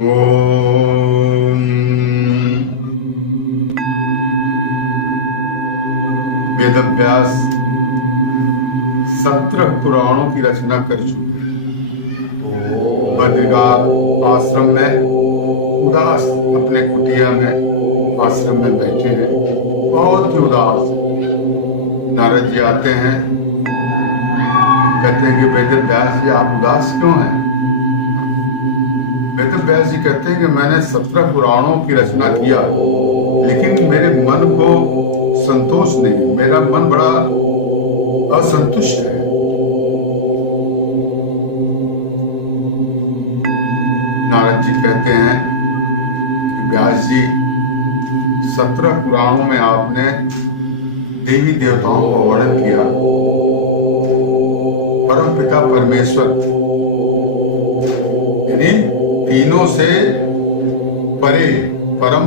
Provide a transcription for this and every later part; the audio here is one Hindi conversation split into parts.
ओम। वेदव्यास 17 पुराणों की रचना कर चुके हैं। बद्रिकाश्रम आश्रम में उदास अपने कुटिया में आश्रम में बैठे हैं, बहुत ही उदास। नारद जी आते हैं, कहते हैं कि वेदव्यास जी आप उदास क्यों हैं? वेदव्यास जी कहते हैं कि मैंने 17 पुराणों की रचना किया, लेकिन मेरे मन को संतोष नहीं, मेरा मन बड़ा असंतुष्ट है। नारद जी कहते हैं कि व्यास जी 17 पुराणों में आपने देवी देवताओं का वर्णन किया, परम पिता परमेश्वर यानी तीनों से परे परम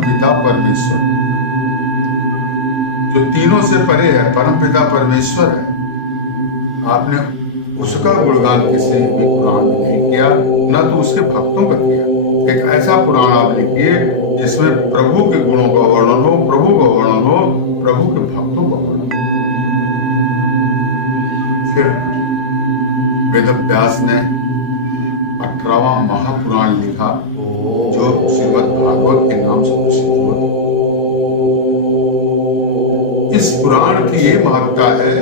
पिता परमेश्वर, जो तीनों से परे है, परम पिता परमेश्वर है, आपने उसका गुणगान किसी भी पुराण में नहीं किया, न तो उसके भक्तों का किया। एक ऐसा पुराण आप लिखिए जिसमें प्रभु के गुणों का वर्णन हो, प्रभु का वर्णन हो, प्रभु के भक्तों का वर्णन हो। फिर वेदव्यास ने 18वां महापुराण लिखा, जो श्रीमद् भागवत के नाम से प्रसिद्ध हुआ। इस पुराण की ये महत्ता है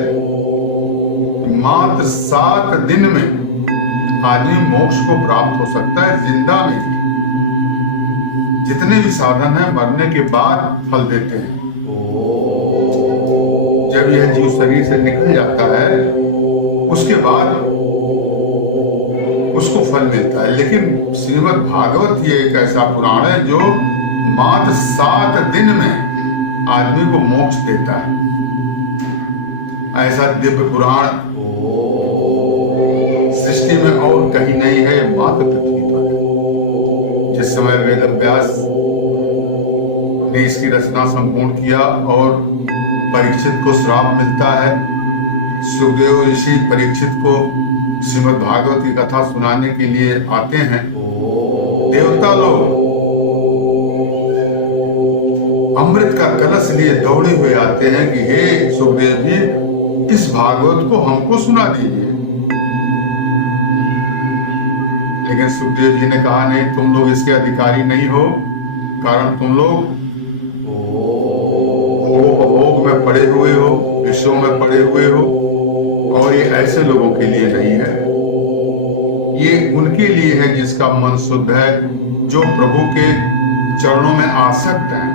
कि मात्र 7 दिन में आदमी मोक्ष को प्राप्त हो सकता है। जिंदा में जितने भी साधन हैं मरने के बाद फल देते हैं। जब यह जीव शरीर से निकल जाता है उसके बाद उसको फल मिलता है। लेकिन श्रीमद् भागवत ये एक ऐसा पुराण है जो मात्र 7 दिन में आदमी को मोक्ष देता है। ऐसा दिव्य पुराण सृष्टि में और कहीं नहीं है, मात्र पृथ्वी पर है। जिस समय वेदव्यास ने इसकी रचना संपूर्ण किया और परीक्षित को श्राप मिलता है, सुखदेव ऋषि परीक्षित को श्रीमद् भागवत की कथा सुनाने के लिए आते हैं। देवता लोग अमृत का कलश लिए दौड़े हुए आते हैं कि हे सुखदेव जी, इस भागवत को हमको सुना दीजिए। लेकिन सुखदेव जी ने कहा नहीं, तुम लोग इसके अधिकारी नहीं हो, कारण तुम लोग भोग में पड़े हुए हो, विषयों में पड़े हुए हो, और ये ऐसे लोगों के लिए नहीं है। ये उनके लिए है जिसका मन शुद्ध है, जो प्रभु के चरणों में आसक्त हैं।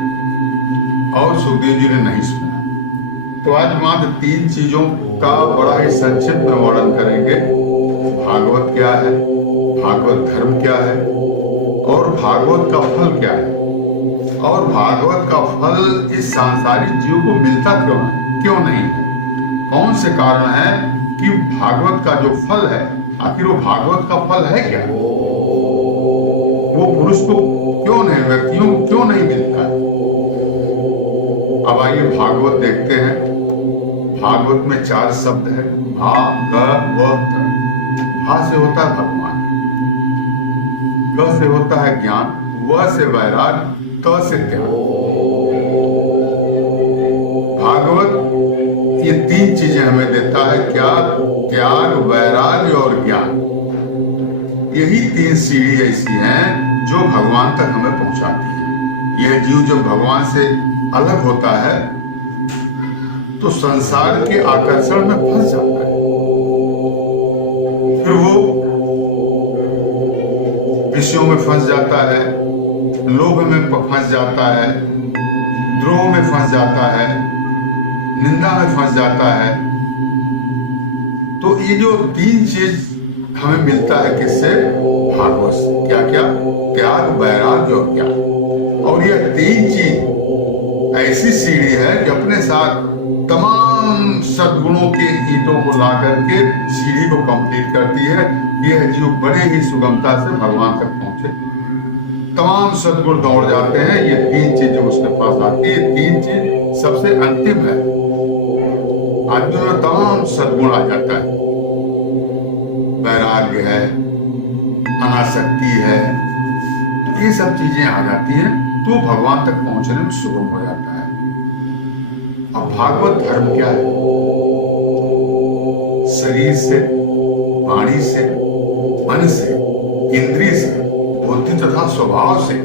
और सुखदेव जी ने नहीं सुना। तो आज मात्र 3 चीजों का बड़ा ही संक्षिप्त में वर्णन करेंगे। भागवत क्या है, भागवत धर्म क्या है, और भागवत का फल क्या है, और भागवत का फल इस सांसारिक जीव को मिलता क्यों है, क्यों नहीं है, कौन से कारण है कि भागवत का जो फल है, आखिर वो भागवत का फल है क्या, वो पुरुष को क्यों नहीं, व्यक्तियों को क्यों नहीं मिलता है। अब आइए भागवत देखते हैं। भागवत में 4 शब्द है, भागवत। भा से होता है भगवान, ग से होता है ज्ञान, व से वैराग, त से त्याग। भागवत ये 3 चीजें हमें देता है, क्या? त्याग, वैराग्य और ज्ञान। यही 3 सीढ़ी ऐसी हैं जो भगवान तक हमें पहुंचाती है। यह जीव जब भगवान से अलग होता है तो संसार के आकर्षण में फंस जाता है। फिर वो विषयों में फंस जाता है, लोभ में फंस जाता है, द्रोह में फंस जाता है, निंदा में फंस जाता है। तो ये जो 3 चीज हमें मिलता है किससे? भागवत से। क्या क्या? त्याग, वैराग्य और ज्ञान। और यह 3 चीज ऐसी सीढ़ी है कि अपने साथ तमाम सद्गुणों के ईंटों को ला करके सीढ़ी को कंप्लीट करती है। यह जीव बड़े ही सुगमता से भगवान तक पहुंचे। तमाम सद्गुण दौड़ जाते हैं, ये 3 चीजें उसके पास आती है। 3 चीज सबसे अंतिम है। आदमी में तमाम सद्गुण आ जाता है, वैराग्य है, अनासक्ति है, ये सब चीजें आ जाती हैं तो भगवान तक पहुंचने में सुगम हो जाता है। अब भागवत धर्म क्या है? शरीर से, वाणी से, मन से, इंद्रिय से, बुद्धि तथा स्वभाव से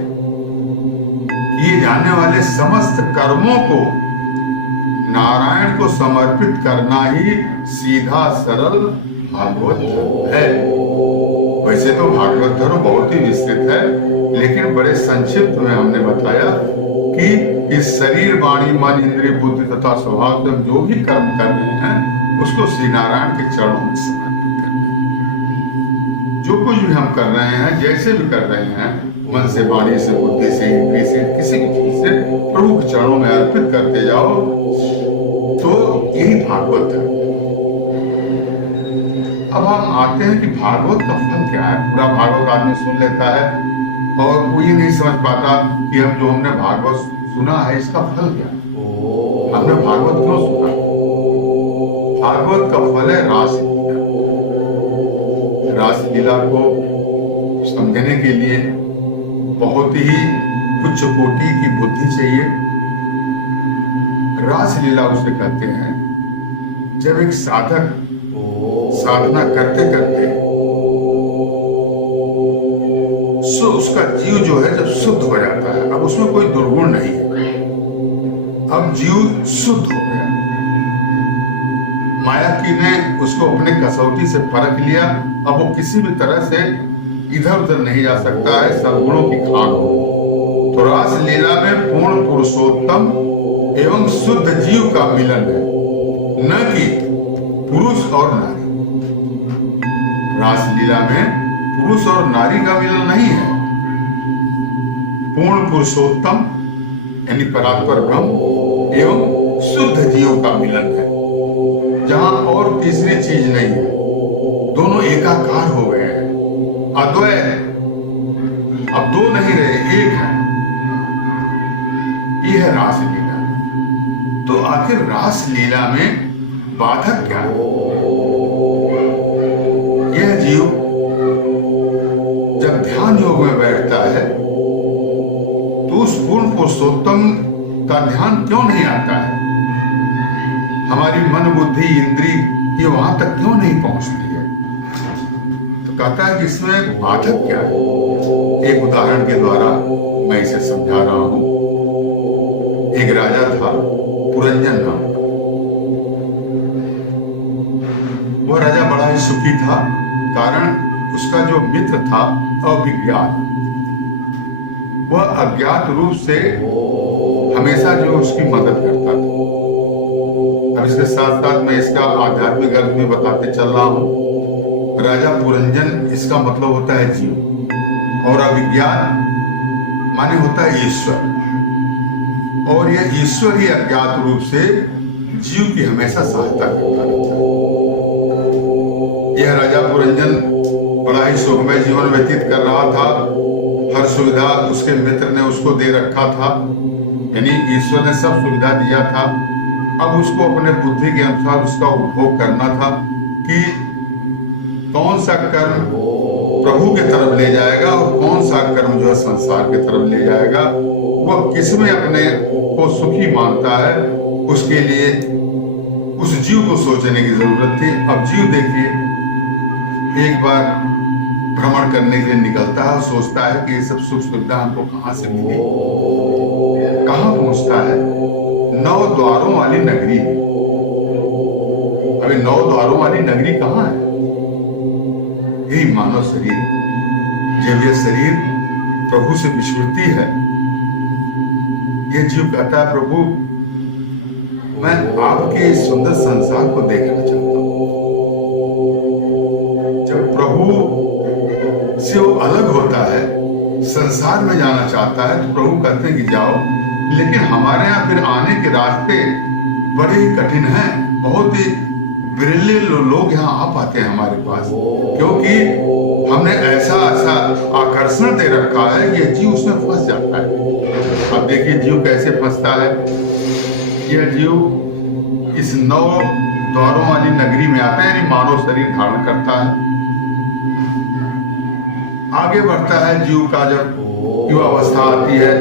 किए जाने वाले समस्त कर्मों को नारायण को समर्पित करना ही सीधा सरल भागवत धर्म है। वैसे तो भागवत धर्म बहुत ही विस्तृत है, लेकिन बड़े संक्षिप्त में हमने बताया कि इस शरीर, वाणी, मन, इंद्रिय, बुद्धि तथा स्वभाव से हम जो भी कर्म कर रहे हैं उसको श्री नारायण के चरणों में समर्पित करना है। जो कुछ भी हम कर रहे हैं, जैसे भी कर रहे हैं, मन से, वाणी से, बुद्धि से, इंद्रिय से, किसी भी चीज से प्रभु के चरणों में अर्पित करते जाओ, तो यही भागवत है। अब हम आते हैं कि भागवत का फल क्या है। पूरा भागवत आदमी सुन लेता है और वो ये नहीं समझ पाता कि हमने भागवत सुना है, इसका फल क्या है, हमने भागवत क्यों सुना। भागवत का फल है रासलीला। रासलीला को समझने के लिए बहुत ही उच्च कोटि की बुद्धि चाहिए। रासलीला उसे कहते हैं जब एक साधक साधना करते करते उसका जीव जो है जब शुद्ध हो जाता है, अब उसमें कोई दुर्गुण नहीं है, अब जीव शुद्ध हो गया। माया की ने उसको अपने कसौटी से परख लिया, अब वो किसी भी तरह से इधर उधर नहीं जा सकता है, सद्गुणों की खान हो। तो रास लीला में पूर्ण पुरुषोत्तम एवं शुद्ध जीव का मिलन है, न कि पुरुष और नारी। रास लीला में पुरुष और नारी का मिलन नहीं है, पूर्ण पुरुषोत्तम यानी परात्पर ब्रह्म एवं शुद्ध जीव का मिलन है, जहां और तीसरी चीज नहीं है। दोनों एकाकार हो गए हैं, अद्वय, अब दो नहीं रहे, एक है। यह है रासलीला। तो आखिर रासलीला में बाधक क्या है? यह जीव जब ध्यान योग में बैठता है तो उस पूर्ण पुरुषोत्तम का ध्यान क्यों नहीं आता है? हमारी मन, बुद्धि, इंद्रिय ये वहां तक क्यों नहीं पहुंचती है? तो कहता है कि इसमें बाधक क्या है। एक उदाहरण के द्वारा मैं इसे समझा रहा हूं। एक राजा था, पुरंजन नाम का। वह राजा बड़ा ही सुखी था, कारण उसका जो मित्र था अविज्ञात, वह अज्ञात रूप से हमेशा जो उसकी मदद करता था। अब इसके साथ साथ मैं इसका आध्यात्मिक अर्थ भी बताते चल रहा हूं। राजा पुरंजन इसका मतलब होता है जीव, और अविज्ञात माने होता है ईश्वर, और यह ईश्वर ही अज्ञात रूप से जीव की हमेशा सहायता करता रहता है। यह राजा पुरंजन बड़ा ही सुखमय जीवन व्यतीत कर रहा था। हर सुविधा उसके मित्र ने उसको दे रखा था, यानी ईश्वर ने सब सुविधा दिया था। अब उसको अपने बुद्धि के अनुसार उसका उपभोग करना था कि कौन सा कर्म प्रभु की तरफ ले जाएगा और कौन सा कर्म जो है संसार की तरफ ले जाएगा। वह किसमें अपने को सुखी मानता है, उसके लिए उस जीव को सोचने की जरूरत थी। अब जीव देखिए, एक बार भ्रमण करने के लिए निकलता है और सोचता है कि ये सब सुख सुविधा हमको कहां से मिली, कहां पहुंचता है? 9 द्वारों वाली नगरी। अभी 9 द्वारों वाली नगरी कहां है? यही मानव शरीर। जब यह शरीर प्रभु से विस्मृति है, यह जीव कहता है प्रभु मैं आपके इस सुंदर संसार को देखना चाहता हूं। जब प्रभु से वो अलग होता है, संसार में जाना चाहता है, तो प्रभु कहते हैं कि जाओ, लेकिन हमारे यहाँ फिर आने के रास्ते बड़े ही कठिन हैं। बहुत ही बिरले लोग यहाँ आ पाते हैं हमारे पास, क्योंकि हमने ऐसा आकर्षण दे रखा है कि जीव उसमें फंस जाता है। अब देखिए जीव कैसे फंसता है। यह जीव इस 9 द्वारों वाली नगरी में आता है, यानी मानव शरीर धारण करता है। आगे बढ़ता है जीव का, जब युवावस्था आती है,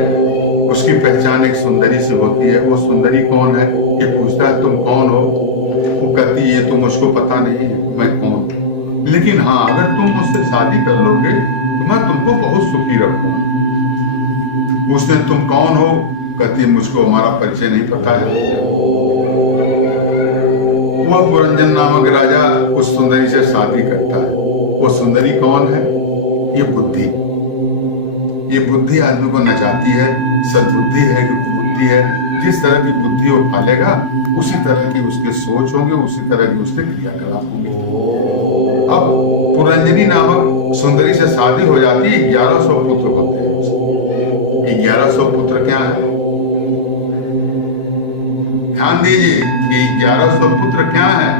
उसकी पहचान एक सुंदरी से होती है। वो सुंदरी कौन है, ये पूछता है तुम कौन हो। वो कहती है तो मुझको पता नहीं मैं कौन, लेकिन हाँ अगर तुम मुझसे शादी कर लोगे तो मैं तुमको बहुत सुखी रखूंगा। उसने तुम कौन हो, कहती मुझको हमारा परिचय नहीं पता है। वह पुरंजन नामक राजा उस सुंदरी से शादी करता है। वो सुंदरी कौन है, ये बुद्धि। ये बुद्धि आदमी को नचाती है। सद्बुद्धि है कि बुद्धि है, जिस तरह की बुद्धि वो पालेगा उसी तरह की उसके सोच होंगे, उसी तरह की उसके क्रियाकलाप होंगे। अब पुरंजनी नामक सुंदरी से शादी हो जाती है। 1100 पुत्र होते हैं उसके। 1100 पुत्र क्या है, ध्यान दीजिए कि 1100 पुत्र क्या है,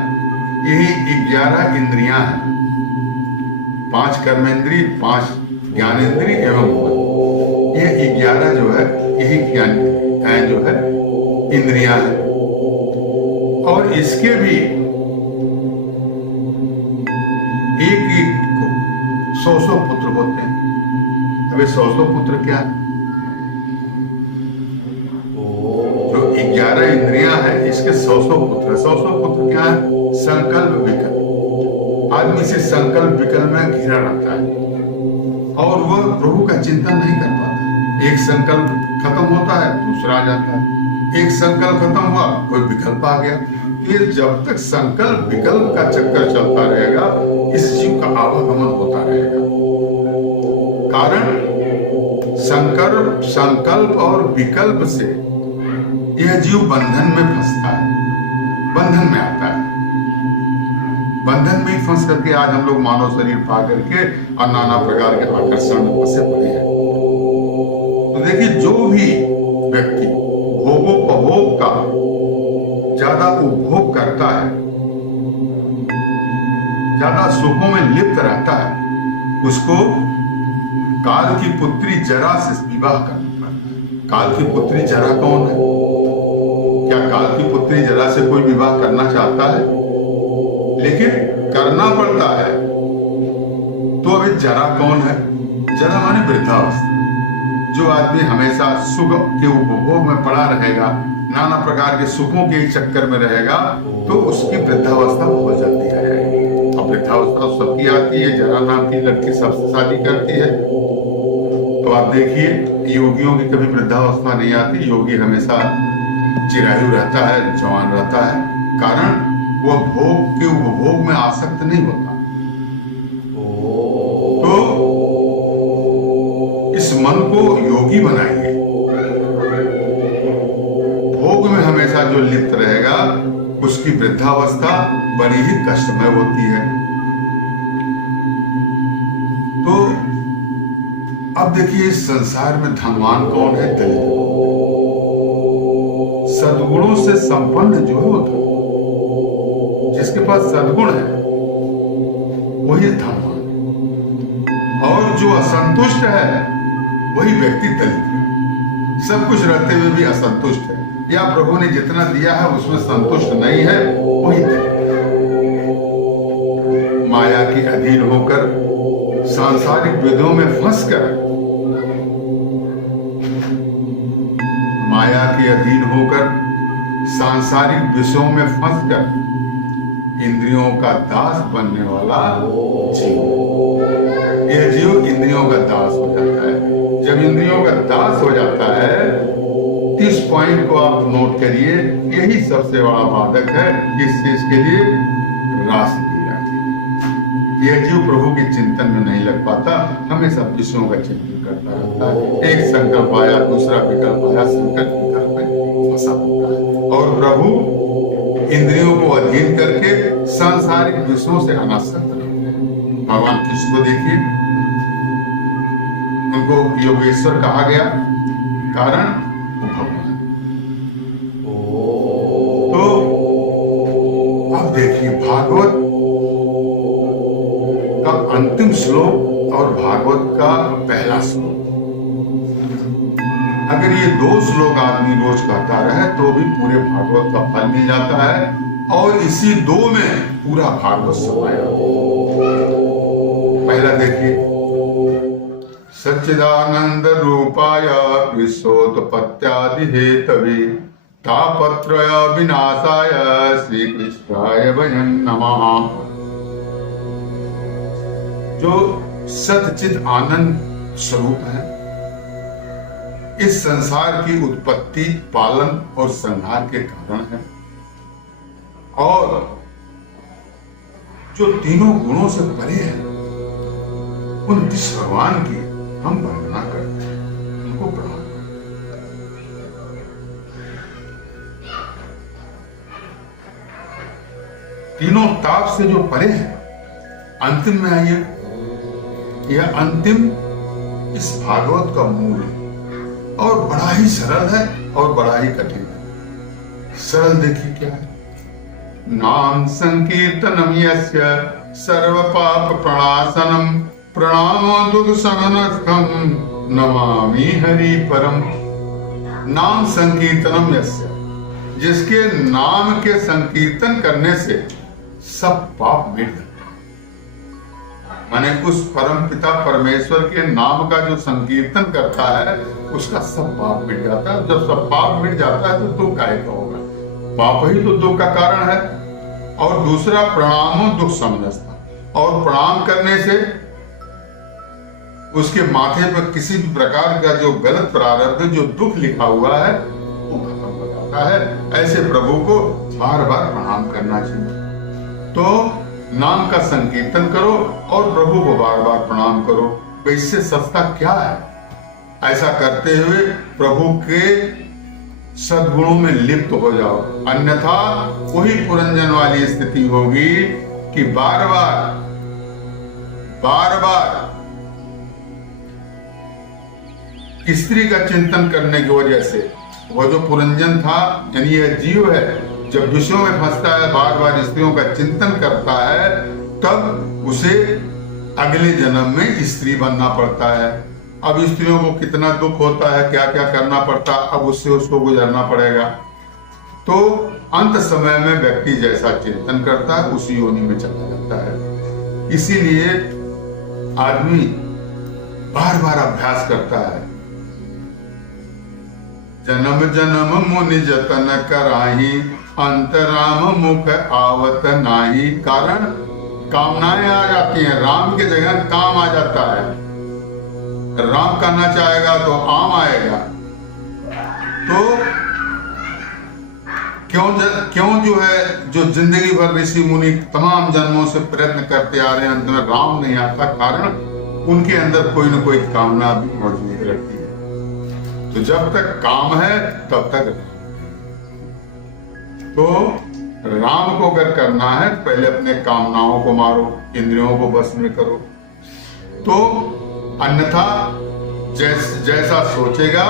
यही 11 इंद्रियां हैं। 5 कर्मेंद्री, 5 ज्ञानेंद्री एवं मन। ये 11 जो है यही ज्ञान जो है इंद्रियां हैं। और इसके भी एक को 100 पुत्र होते हैं। अबे 100 पुत्र क्या है, जो 11 इंद्रियां हैं इसके 100 पुत्र। 100 पुत्र क्या है, संकल्प विकल्प। आदमी से संकल्प विकल्प में घिरा रहता है और वह प्रभु का चिंतन नहीं कर पाता। एक संकल्प खत्म होता है दूसरा आ जाता है, एक संकल्प खत्म हुआ कोई विकल्प आ गया। ये जब तक संकल्प विकल्प का चक्कर चलता रहेगा इस जीव का आवागमन होता रहेगा। कारण संकल्प और विकल्प से यह जीव बंधन में फंसता है, बंधन में आता है। बंधन में फंस करके आज हम लोग मानव शरीर पा करके और नाना प्रकार के आकर्षण में फंसे पड़े हैं। तो देखिए, जो भी व्यक्ति भोगोपभोग का ज्यादा उपभोग करता है, ज्यादा सुखों में लिप्त रहता है, उसको काल की पुत्री जरा से विवाह करना पड़ता है। काल की पुत्री जरा कौन है, क्या काल की पुत्री जरा से कोई विवाह करना चाहता है, लेकिन करना पड़ता है। तो अभी जरा कौन है, जरा माने वृद्धावस्था। जो आदमी हमेशा सुख के उपभोग में पड़ा रहेगा, नाना प्रकार के सुखों के चक्कर में रहेगा, तो उसकी वृद्धावस्था हो जाती है। अब वृद्धावस्था सबकी आती है, जरा नाम की लड़की सबसे शादी करती है। तो आप देखिए, योगियों की कभी वृद्धावस्था नहीं आती। योगी हमेशा चिरायु रहता है, जवान रहता है। कारण वह भोग के उपभोग में आसक्त नहीं होता। तो इस मन को योगी बनाइए। भोग में हमेशा जो लिप्त रहेगा उसकी वृद्धावस्था बड़ी ही कष्टमय होती है। तो अब देखिए, इस संसार में धनवान कौन है, दलित। सद्गुणों से संपन्न जो होता है, जिसके पास सद्गुण है वही धनवान, और जो असंतुष्ट है वही व्यक्ति दलित है। सब कुछ रहते हुए भी असंतुष्ट है, या प्रभु ने जितना दिया है उसमें संतुष्ट नहीं है, वही दलित। माया के अधीन होकर, सांसारिक विधियों में फंसकर, माया के अधीन होकर, सांसारिक विषयों में फंसकर इंद्रियों का दास बनने वाला जीव। यह जीव इंद्रियों का दास हो जाता है। जब इंद्रियों का दास हो जाता है, इस पॉइंट को आप नोट करिए, यही सबसे बड़ा बाधक है इस चीज के लिए, रास लीला की। यह जीव प्रभु के चिंतन में नहीं लग पाता, हमेशा विषयों का चिंतन करता रहता है। एक संकल्प आया, दूसरा विकल्प आया, संकल्प विकल्प में फंसा होता है। और प्रभु इंद्रियों को अधीन करके सांसारिक विषयों से अनासक्त रहते हैं। भगवान कृष्ण को देखिए, उनको योगेश्वर कहा गया, कारण भगवान। तो अब देखिए, भागवत का अंतिम श्लोक और भागवत का पहला श्लोक, अगर ये 2 श्लोक आदमी रोज कहता रहे तो भी पूरे भागवत का फल मिल जाता है। और इसी 2 में पूरा भागवत समाया। पहला देखिए, सच्चिदानंद रूपाय विश्वोत्पत्त्यादि हेतवे तापत्रय विनाशाय श्री कृष्णाय वयं नमः। जो सच्चिद आनंद स्वरूप है, इस संसार की उत्पत्ति, पालन और संहार के कारण है, और जो तीनों गुणों से परे है, उन विश्व भगवान की हम वंदना करते हैं, उनको प्रणाम करते हैं। तीनों ताप से जो परे है, अंतिम में आइए, यह अंतिम इस भागवत का मूल है और बड़ा ही सरल है और बड़ा ही कठिन है। सरल देखिए क्या है, नाम संकीर्तनम यस्य सर्व पाप प्रणाशनम प्रणामो दुख शमनस्थम नमामि हरि परम। नाम संकीर्तनम यस्य, जिसके नाम के संकीर्तन करने से सब पाप मिट जाते हैं। माने उस परम पिता परमेश्वर के नाम का जो संकीर्तन करता है, उसका सब पाप मिट जाता है। जब सब पाप मिट जाता है तो दुख काहे का होगा? पाप ही तो दुख का कारण है। और दूसरा, प्रणामो दुख समझता, और प्रणाम करने से उसके माथे पर किसी भी प्रकार का जो गलत प्रारब्ध, जो दुख लिखा हुआ है, वो खत्म हो जाता है। ऐसे प्रभु को बार बार प्रणाम करना चाहिए। तो नाम का संकीर्तन करो और प्रभु को बार बार प्रणाम करो। तो इससे सस्ता क्या है? ऐसा करते हुए प्रभु के सद्गुणों में लिप्त हो जाओ, अन्यथा वही पुरंजन वाली स्थिति होगी कि बार बार स्त्री का चिंतन करने की वजह से वो जो पुरंजन था, यानी यह जीव है, जब विषयों में फंसता है, बार बार स्त्रियों का चिंतन करता है, तब उसे अगले जन्म में स्त्री बनना पड़ता है। अब स्त्रियों को कितना दुख होता है, क्या क्या करना पड़ता है, अब उससे उसको गुजरना पड़ेगा। तो अंत समय में व्यक्ति जैसा चिंतन करता है, उसी योनि में चला जाता है। इसीलिए आदमी बार बार अभ्यास करता है। जन्म जन्म मुनि जतन कराही, अंतराम मुख आवत नाही। कारण कामनाएं आ जाती हैं, राम की जगह काम आ जाता है। राम करना चाहेगा तो आम आएगा। तो क्यों जो है, जो जिंदगी भर ऋषि मुनि तमाम जन्मों से प्रयत्न करते आ रहे हैं, अंत में राम नहीं आता? कारण उनके अंदर कोई न कोई कामना भी मौजूद रहती है। तो जब तक काम है तब तक, तो राम को अगर करना है, पहले अपने कामनाओं को मारो, इंद्रियों को बस में करो। तो अन्यथा जैसा सोचेगा,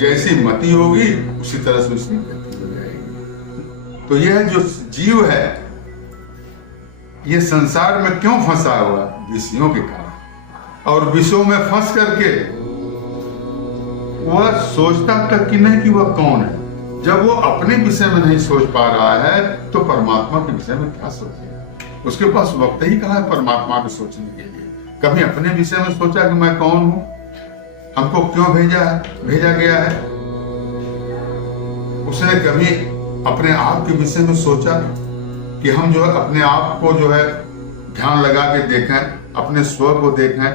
जैसी मति होगी, उसी तरह से उसकी गति हो जाएगी। तो यह जो जीव है, ये संसार में क्यों फंसा हुआ? विषयों के कारण। और विषयों में फंस करके वह सोचता तक कि नहीं कि वह कौन है। जब वो अपने विषय में नहीं सोच पा रहा है, तो परमात्मा के विषय में क्या सोचेगा? उसके पास वक्त ही कहाँ है परमात्मा को सोचने के लिए? कभी अपने विषय में सोचा कि मैं कौन हूं, हमको क्यों भेजा गया है? उसने कभी अपने आप के विषय में सोचा कि हम जो है अपने आप को जो है ध्यान लगा के देखें, अपने स्व को देखें?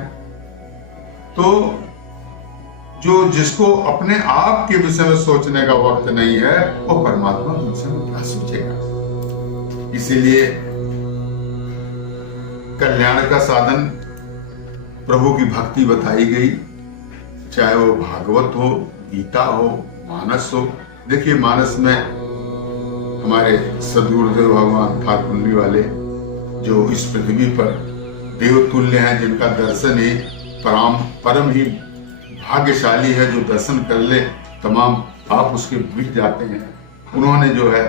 तो जो जिसको अपने आप के विषय में सोचने का वक्त नहीं है, वो परमात्मा के विषय में क्या सोचेगा? इसीलिए कल्याण का साधन प्रभु की भक्ति बताई गई, चाहे वो भागवत हो, गीता हो, मानस हो। देखिए मानस में हमारे सद्गुरुदेव भगवान ठाकुर वाले, जो इस पृथ्वी पर देवतुल्य हैं, जिनका दर्शन ही परम ही भाग्यशाली है, जो दर्शन कर ले तमाम पाप उसके मिट जाते हैं। उन्होंने जो है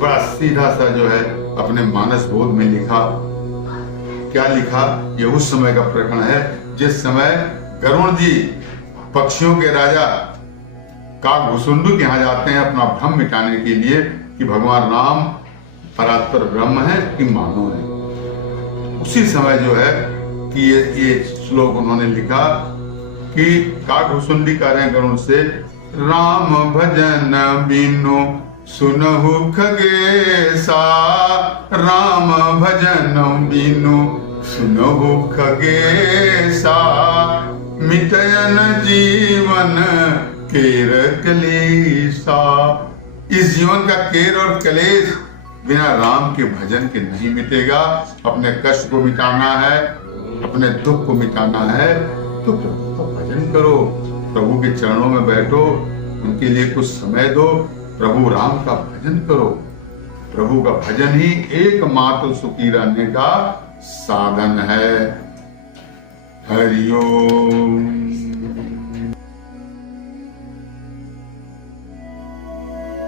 बड़ा सीधा सा जो है अपने मानस बोध में लिखा। क्या लिखा? ये उस समय का प्रकरण है जिस समय गरुण जी पक्षियों के राजा काकभूषुंड के यहाँ जाते हैं अपना भ्रम मिटाने के लिए कि भगवान राम परात्पर ब्रह्म है कि मानव है। उसी समय जो है कि ये श्लोक उन्होंने लिखा कि काकभुसुंडी कह रहे हैं गरुड़ से, राम भजन बिनु सुनहु खगेसा, राम भजन बिनु सुनहु खगेसा, मिटयन जीवन केर कलेसा। इस जीवन का केर और कलेश बिना राम के भजन के नहीं मिटेगा। अपने कष्ट को मिटाना है, अपने दुख को मिटाना है तो प्रभु का भजन करो, प्रभु के चरणों में बैठो, उनके लिए कुछ समय दो, प्रभु राम का भजन करो। प्रभु का भजन ही एकमात्र सुखी रहने का साधन है। हरि ओम।